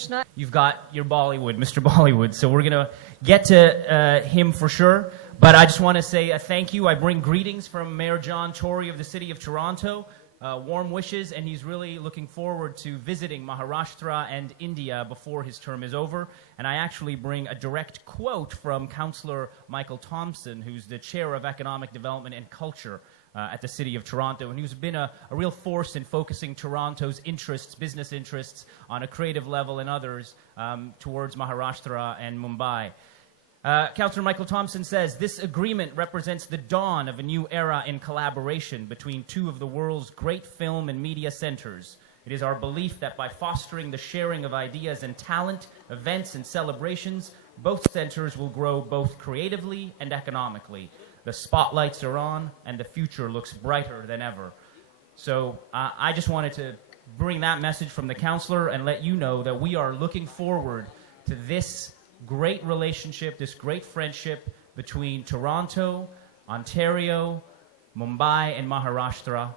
Krishna. You've got your Bollywood, Mr. Bollywood, so we're going to get to him for sure. But I just want to say a thank you. I bring greetings from Mayor John Tory of the City of Toronto. Warm wishes, and he's really looking forward to visiting Maharashtra and India before his term is over. And I actually bring a direct quote from Councillor Michael Thompson, who's the Chair of Economic Development and Culture at the City of Toronto, and who's been a real force in focusing Toronto's interests, business interests, on a creative level and others towards Maharashtra and Mumbai. Councillor Michael Thompson says, this agreement represents the dawn of a new era in collaboration between two of the world's great film and media centers. It is our belief that by fostering the sharing of ideas and talent, events and celebrations, both centers will grow both creatively and economically. The spotlights are on, and the future looks brighter than ever. So I just wanted to bring that message from the councillor and let you know that we are looking forward to this great relationship, this great friendship between Toronto, Ontario, Mumbai, and Maharashtra.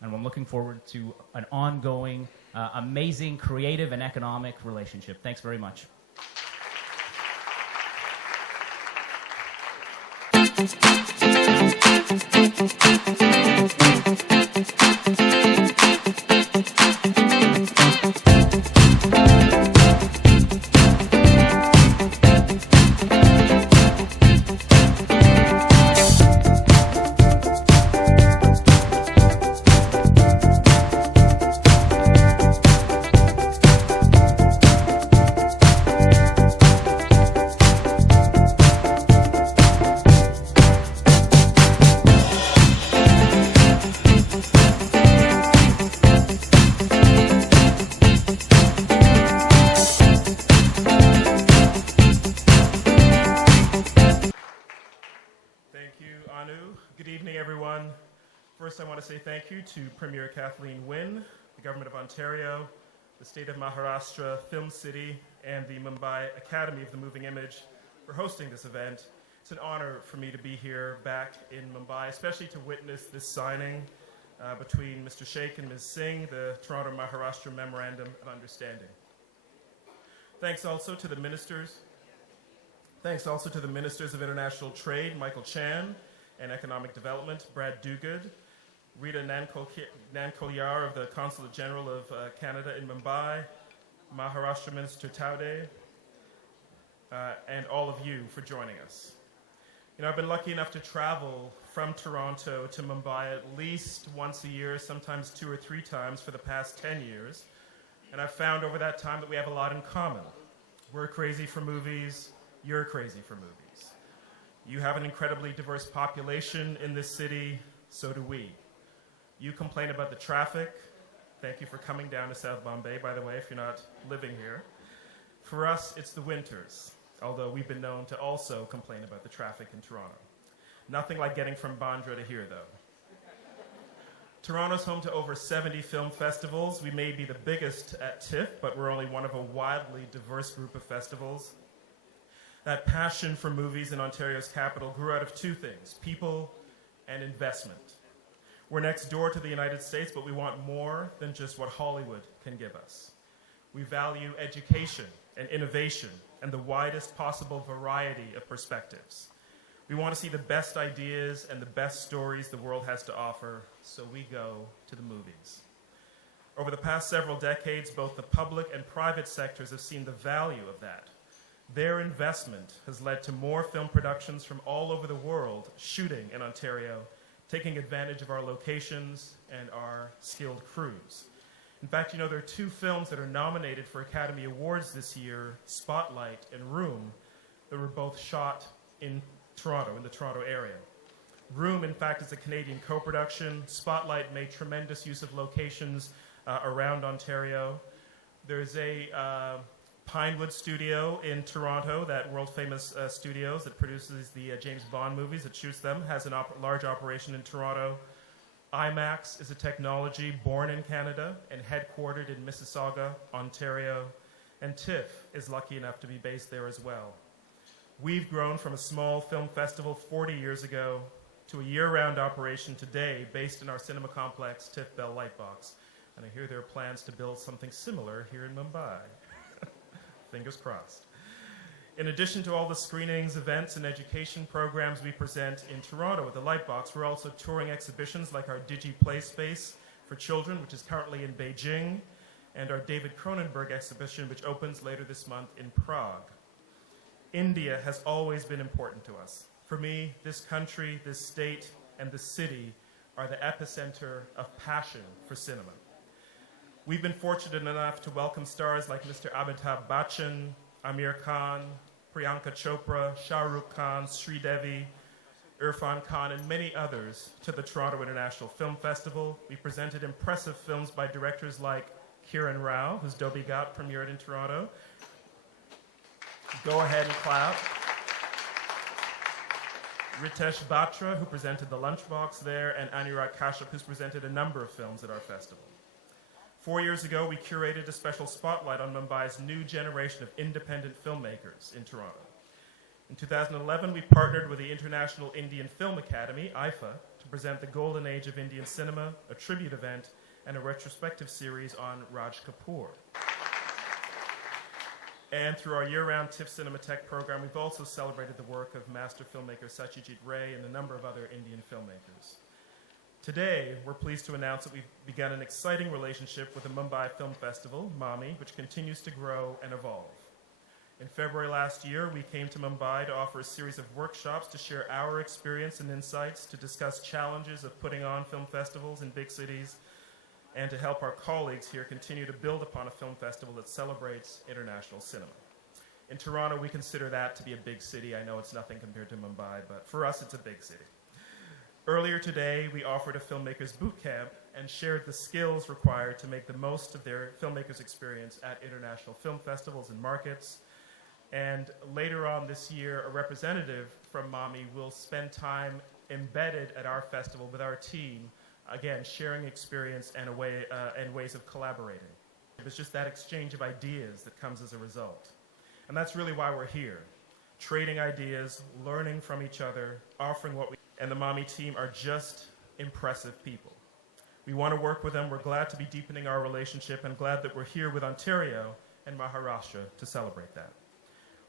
And I'm looking forward to an ongoing, amazing, creative, and economic relationship. Thanks very much. First, I want to say thank you to Premier Kathleen Wynne, the Government of Ontario, the State of Maharashtra, Film City, and the Mumbai Academy of the Moving Image for hosting this event. It's an honor for me to be here back in Mumbai, especially to witness this signing between Mr. Sheikh and Ms. Singh, the Toronto-Maharashtra Memorandum of Understanding. Thanks also to the ministers. Thanks also to the Ministers of International Trade, Michael Chan, and Economic Development, Brad Dogood, Rita Nankolyar of the Consulate General of Canada in Mumbai, Maharashtra Minister Taude, and all of you for joining us. You know, I've been lucky enough to travel from Toronto to Mumbai at least once a year, sometimes 2 or 3 times for the past 10 years. And I've found over that time that we have a lot in common. We're crazy for movies, you're crazy for movies. You have an incredibly diverse population in this city, so do we. You complain about the traffic. Thank you for coming down to South Bombay, by the way, if you're not living here. For us, it's the winters, although we've been known to also complain about the traffic in Toronto. Nothing like getting from Bandra to here, though. Toronto's home to over 70 film festivals. We may be the biggest at TIFF, but we're only one of a wildly diverse group of festivals. That passion for movies in Ontario's capital grew out of 2 things, people and investment. We're next door to the United States, but we want more than just what Hollywood can give us. We value education and innovation and the widest possible variety of perspectives. We want to see the best ideas and the best stories the world has to offer, so we go to the movies. Over the past several decades, both the public and private sectors have seen the value of that. Their investment has led to more film productions from all over the world shooting in Ontario, taking advantage of our locations and our skilled crews. In fact, you know, there are 2 films that are nominated for Academy Awards this year, Spotlight and Room, that were both shot in Toronto, in the Toronto area. Room, in fact, is a Canadian co-production. Spotlight made tremendous use of locations around Ontario. There's a Pinewood studio in Toronto, that world-famous studios that produces the James Bond movies, that shoots them, has a large operation in Toronto. IMAX is a technology born in Canada and headquartered in Mississauga, Ontario. And TIFF is lucky enough to be based there as well. We've grown from a small film festival 40 years ago to a year-round operation today based in our cinema complex, TIFF Bell Lightbox. And I hear there are plans to build something similar here in Mumbai. Fingers crossed. In addition to all the screenings, events, and education programs we present in Toronto at the Lightbox, we're also touring exhibitions like our Digi Play Space for Children, which is currently in Beijing, and our David Cronenberg exhibition, which opens later this month in Prague. India has always been important to us. For me, this country, this state, and this city are the epicenter of passion for cinema. We've been fortunate enough to welcome stars like Mr. Amitabh Bachchan, Amir Khan, Priyanka Chopra, Shah Rukh Khan, Sridevi, Irfan Khan, and many others to the Toronto International Film Festival. We presented impressive films by directors like Kiran Rao, whose Dobie Ghat premiered in Toronto. Go ahead and clap. Ritesh Batra, who presented The Lunchbox there, and Anurag Kashyap, who's presented a number of films at our festival. 4 years ago, we curated a special spotlight on Mumbai's new generation of independent filmmakers in Toronto. In 2011, we partnered with the International Indian Film Academy, IFA, to present the Golden Age of Indian cinema, a tribute event, and a retrospective series on Raj Kapoor. And through our year-round TIFF Cinematheque program, we've also celebrated the work of master filmmaker Satyajit Ray and a number of other Indian filmmakers. Today, we're pleased to announce that we've begun an exciting relationship with the Mumbai Film Festival, MAMI, which continues to grow and evolve. In February last year, we came to Mumbai to offer a series of workshops to share our experience and insights, to discuss challenges of putting on film festivals in big cities, and to help our colleagues here continue to build upon a film festival that celebrates international cinema. In Toronto, we consider that to be a big city. I know it's nothing compared to Mumbai, but for us, it's a big city. Earlier today, we offered a filmmakers boot camp and shared the skills required to make the most of their filmmakers experience at international film festivals and markets. And later on this year, a representative from MAMI will spend time embedded at our festival with our team, again, sharing experience and ways of collaborating. It's just that exchange of ideas that comes as a result. And that's really why we're here, trading ideas, learning from each other, offering what we... And the MAMI team are just impressive people. We want to work with them. We're glad to be deepening our relationship and glad that we're here with Ontario and Maharashtra to celebrate that.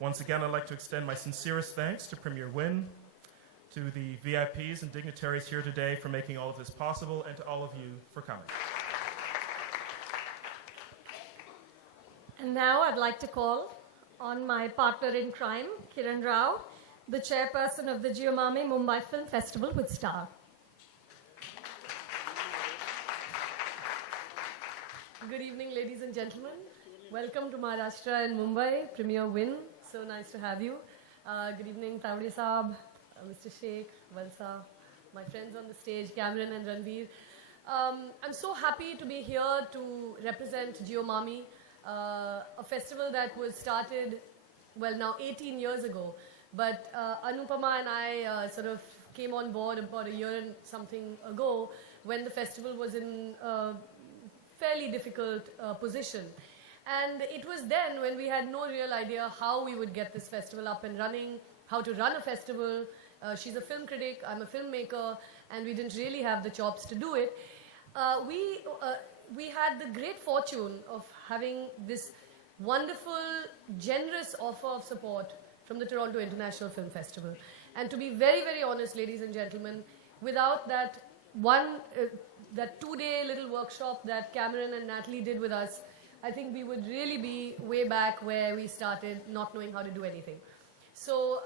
Once again, I'd like to extend my sincerest thanks to Premier Wynne, to the VIPs and dignitaries here today for making all of this possible, and to all of you for coming. And now I'd like to call on my partner in crime, Kiran Rao, the chairperson of the GeoMami Mumbai Film Festival with Star. Good evening, ladies and gentlemen. Welcome to Maharashtra and Mumbai, Premier Wynne. So nice to have you. Good evening, Tawdi Saab, Mr. Sheikh, Valsa, my friends on the stage, Cameron and Ranveer. I'm so happy to be here to represent GeoMami, a festival that was started, well, now 18 years ago. But Anupama and I sort of came on board about a year and something ago when the festival was in a fairly difficult position. And it was then when we had no real idea how we would get this festival up and running, how to run a festival. She's a film critic, I'm a filmmaker, and we didn't really have the chops to do it. We had the great fortune of having this wonderful, generous offer of support from the Toronto International Film Festival. And to be very, very honest, ladies and gentlemen, without that that 2-day little workshop that Cameron and Natalie did with us, I think we would really be way back where we started not knowing how to do anything. So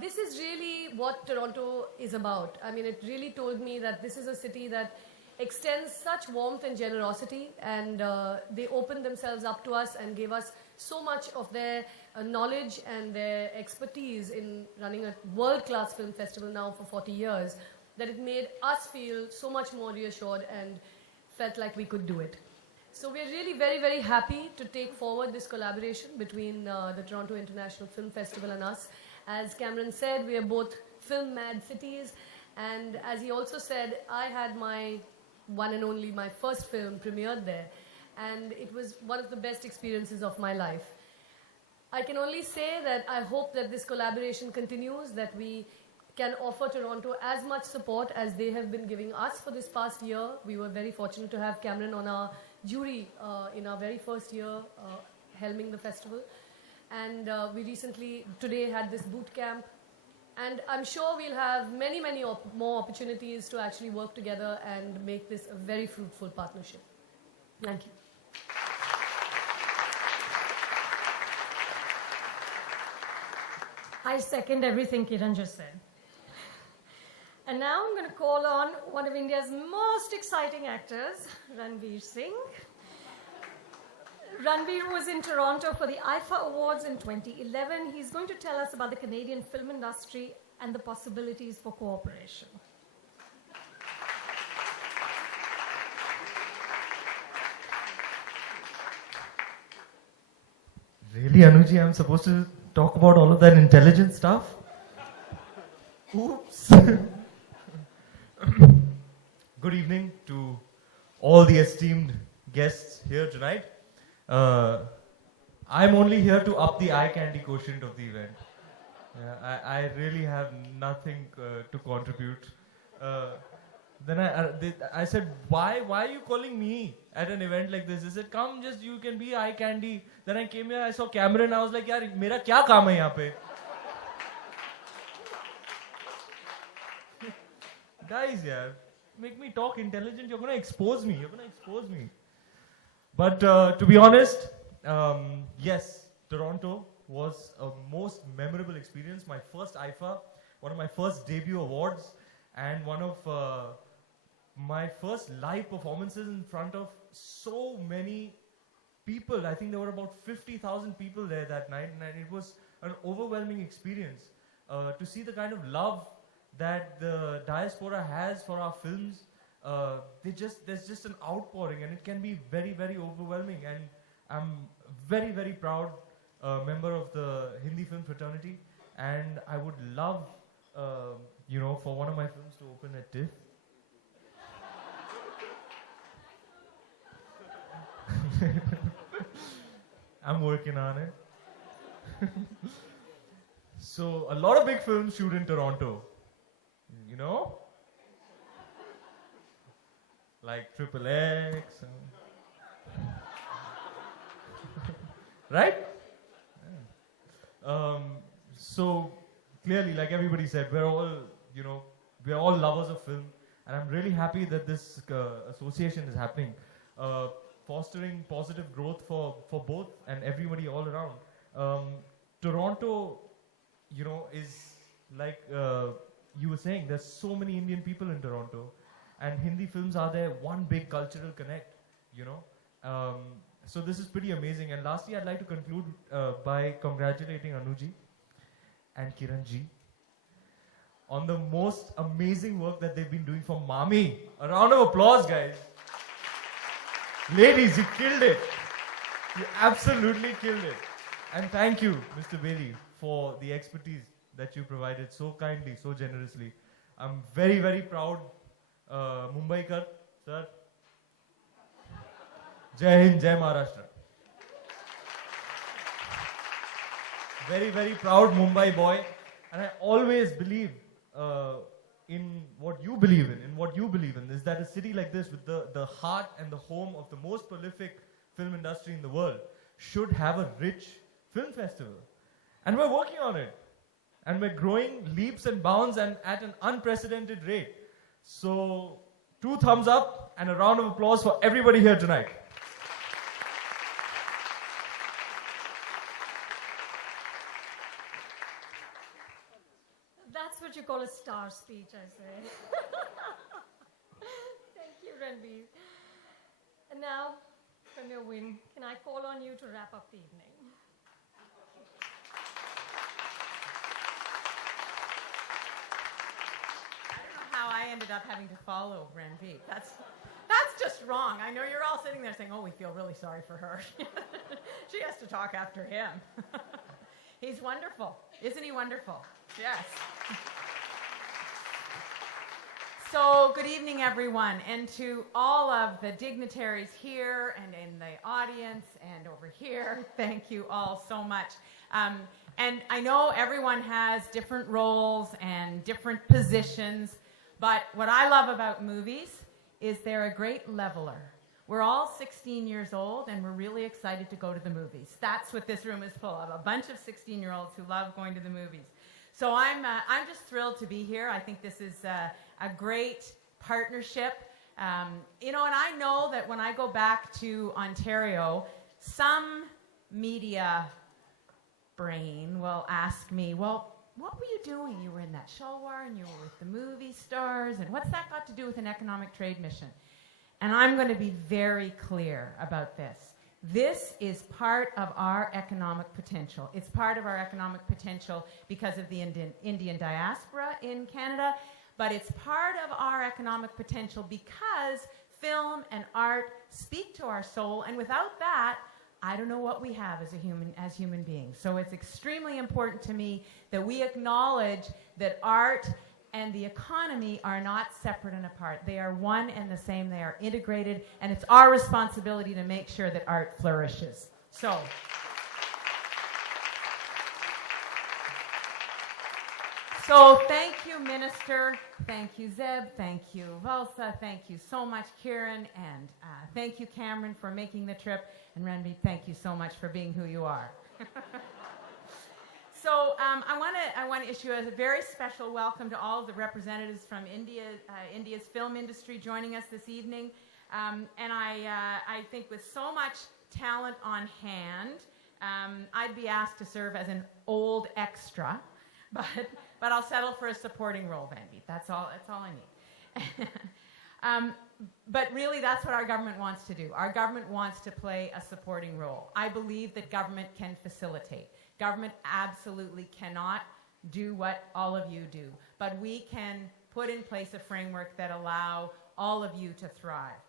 this is really what Toronto is about. I mean, it really told me that this is a city that extends such warmth and generosity, and they opened themselves up to us and gave us so much of their knowledge and their expertise in running a world-class film festival now for 40 years, that it made us feel so much more reassured and felt like we could do it. So we're really very, very happy to take forward this collaboration between the Toronto International Film Festival and us. As Cameron said, we are both film-mad cities, and as he also said, I had my one and only, my first film premiered there, and it was one of the best experiences of my life. I can only say that I hope that this collaboration continues, that we can offer Toronto as much support as they have been giving us for this past year. We were very fortunate to have Cameron on our jury in our very first year helming the festival. And we recently, today, had this boot camp. And I'm sure we'll have many, many more opportunities to actually work together and make this a very fruitful partnership. Thank you. I second everything Kiran just said. And now I'm going to call on one of India's most exciting actors, Ranveer Singh. Ranveer was in Toronto for the IFA Awards in 2011. He's going to tell us about the Canadian film industry and the possibilities for cooperation. Really, Anuji, I'm supposed to talk about all of that intelligent stuff? Oops. Good evening to all the esteemed guests here tonight. I'm only here to up the eye candy quotient of the event. I really have nothing to contribute. Then I said, why are you calling me at an event like this? He said, come, just you can be eye candy. Then I came here, I saw Cameron, I was like, yaar, mera kya kaam hai yahan pe? Guys, yaar, make me talk intelligent. You're gonna expose me. But to be honest, yes, Toronto was a most memorable experience. My first IFA, one of my first debut awards, and one of my first live performances in front of so many people. I think there were about 50,000 people there that night, and it was an overwhelming experience to see the kind of love that the diaspora has for our films. There's just an outpouring, and it can be very, very overwhelming. And I'm very, very proud member of the Hindi film fraternity, and I would love, for one of my films to open at TIFF. I'm working on it. So a lot of big films shoot in Toronto, you know, like Triple X, right? Yeah. So clearly, like everybody said, we're all lovers of film, and I'm really happy that this association is happening, fostering positive growth for both and everybody all around. Toronto, is like you were saying, there's so many Indian people in Toronto, and Hindi films are their one big cultural connect, So this is pretty amazing. And lastly, I'd like to conclude by congratulating Anuji and Kiran ji on the most amazing work that they've been doing for Mami. A round of applause, guys. Ladies, you killed it. You absolutely killed it. And thank you, Mr. Bailey, for the expertise that you provided so kindly, so generously. I'm very, very proud. Mumbaikar, sir. Jai Hind, Jai Maharashtra. Very, very proud Mumbai boy. And I always believe in what you believe in, is that a city like this, with the heart and the home of the most prolific film industry in the world, should have a rich film festival. And we're working on it. And we're growing leaps and bounds and at an unprecedented rate. So, 2 thumbs up and a round of applause for everybody here tonight. That's what you call a star speech, I say. Thank you, Ranveer. And now, Premier Win, can I call on you to wrap up the evening? How I ended up having to follow Ranveer. That's just wrong. I know you're all sitting there saying, oh, we feel really sorry for her. She has to talk after him. He's wonderful. Isn't he wonderful? Yes. So, good evening, everyone. And to all of the dignitaries here and in the audience and over here, thank you all so much. And I know everyone has different roles and different positions, but what I love about movies is they're a great leveler. We're all 16 years old, and we're really excited to go to the movies. That's what this room is full of, a bunch of 16-year-olds who love going to the movies. So I'm just thrilled to be here. I think this is a great partnership. You know, and I know that when I go back to Ontario, some media brain will ask me, well, what were you doing? You were in that show war and you were with the movie stars, and what's that got to do with an economic trade mission? And I'm going to be very clear about this. This is part of our economic potential. It's part of our economic potential because of the Indian diaspora in Canada, but it's part of our economic potential because film and art speak to our soul, and without that, I don't know what we have as human beings. So it's extremely important to me that we acknowledge that art and the economy are not separate and apart. They are one and the same. They are integrated, and it's our responsibility to make sure that art flourishes. So thank you, Minister. Thank you, Zeb. Thank you, Valsa. Thank you so much, Kiran. And thank you, Cameron, for making the trip. And Ranveer, thank you so much for being who you are. So I want to issue a very special welcome to all of the representatives from India's film industry joining us this evening. And I think with so much talent on hand, I'd be asked to serve as an old extra, but I'll settle for a supporting role, Vandy. That's all I need. But really, that's what our government wants to do. Our government wants to play a supporting role. I believe that government can facilitate. Government absolutely cannot do what all of you do, but we can put in place a framework that allow all of you to thrive.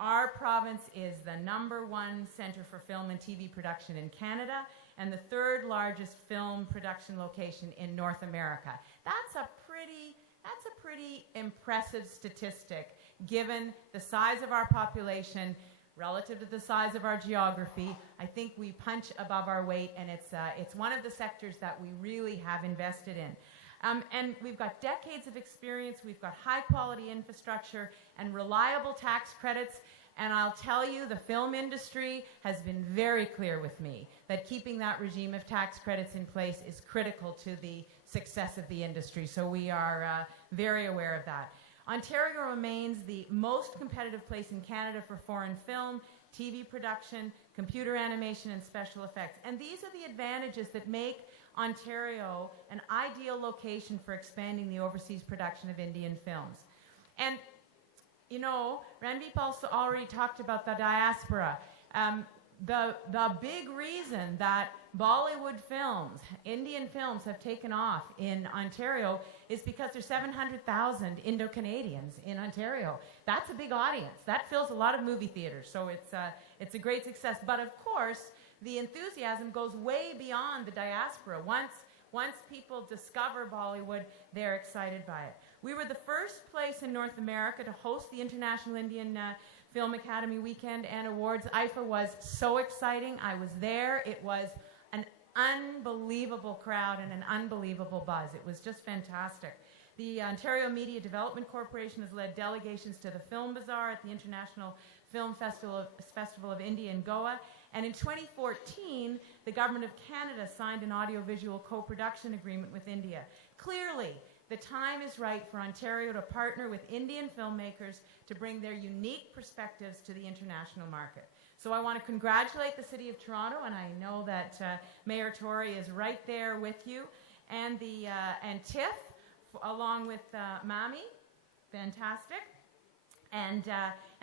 Our province is the #1 center for film and TV production in Canada and the 3rd largest film production location in North America. That's a pretty impressive statistic given the size of our population relative to the size of our geography. I think we punch above our weight, and it's one of the sectors that we really have invested in. And we've got decades of experience, we've got high quality infrastructure and reliable tax credits, and I'll tell you, the film industry has been very clear with me that keeping that regime of tax credits in place is critical to the success of the industry, so we are very aware of that. Ontario remains the most competitive place in Canada for foreign film, TV production, computer animation, and special effects. And these are the advantages that make Ontario an ideal location for expanding the overseas production of Indian films. And, you know, Ranveer also already talked about the diaspora. The big reason that Bollywood films, Indian films, have taken off in Ontario is because there's 700,000 Indo-Canadians in Ontario. That's a big audience. That fills a lot of movie theaters, so it's a great success. But of course, the enthusiasm goes way beyond the diaspora. Once people discover Bollywood, they're excited by it. We were the first place in North America to host the International Indian Film Academy Weekend and Awards. IFA was so exciting. I was there. It was an unbelievable crowd and an unbelievable buzz. It was just fantastic. The Ontario Media Development Corporation has led delegations to the Film Bazaar at the International Film Festival of India in Goa. And in 2014, the Government of Canada signed an audiovisual co-production agreement with India. Clearly, the time is right for Ontario to partner with Indian filmmakers to bring their unique perspectives to the international market. So I want to congratulate the City of Toronto, and I know that Mayor Tory is right there with you, and TIFF, along with MAMI, fantastic, and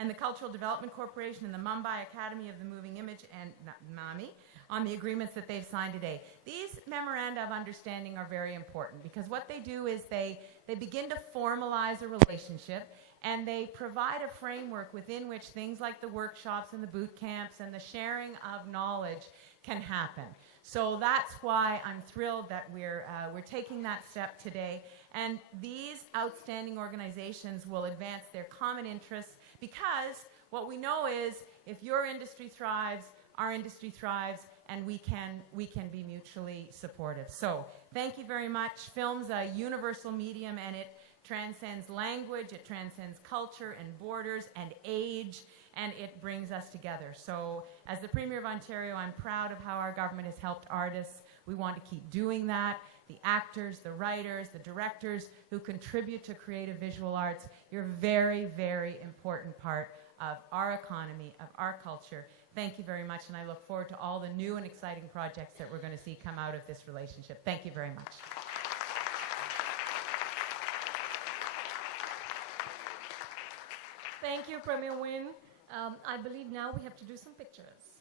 the Cultural Development Corporation and the Mumbai Academy of the Moving Image and MAMI on the agreements that they've signed today. These memoranda of understanding are very important because what they do is they begin to formalize a relationship, and they provide a framework within which things like the workshops and the boot camps and the sharing of knowledge can happen. So that's why I'm thrilled that we're taking that step today. And these outstanding organizations will advance their common interests because what we know is if your industry thrives, our industry thrives, and we can be mutually supportive. So thank you very much. Film's a universal medium, and it transcends language, it transcends culture and borders and age, and it brings us together. So as the Premier of Ontario, I'm proud of how our government has helped artists. We want to keep doing that. The actors, the writers, the directors who contribute to creative visual arts, you're a very, very important part of our economy, of our culture. Thank you very much, and I look forward to all the new and exciting projects that we're going to see come out of this relationship. Thank you very much. Thank you, Premier Wynne. I believe now we have to do some pictures.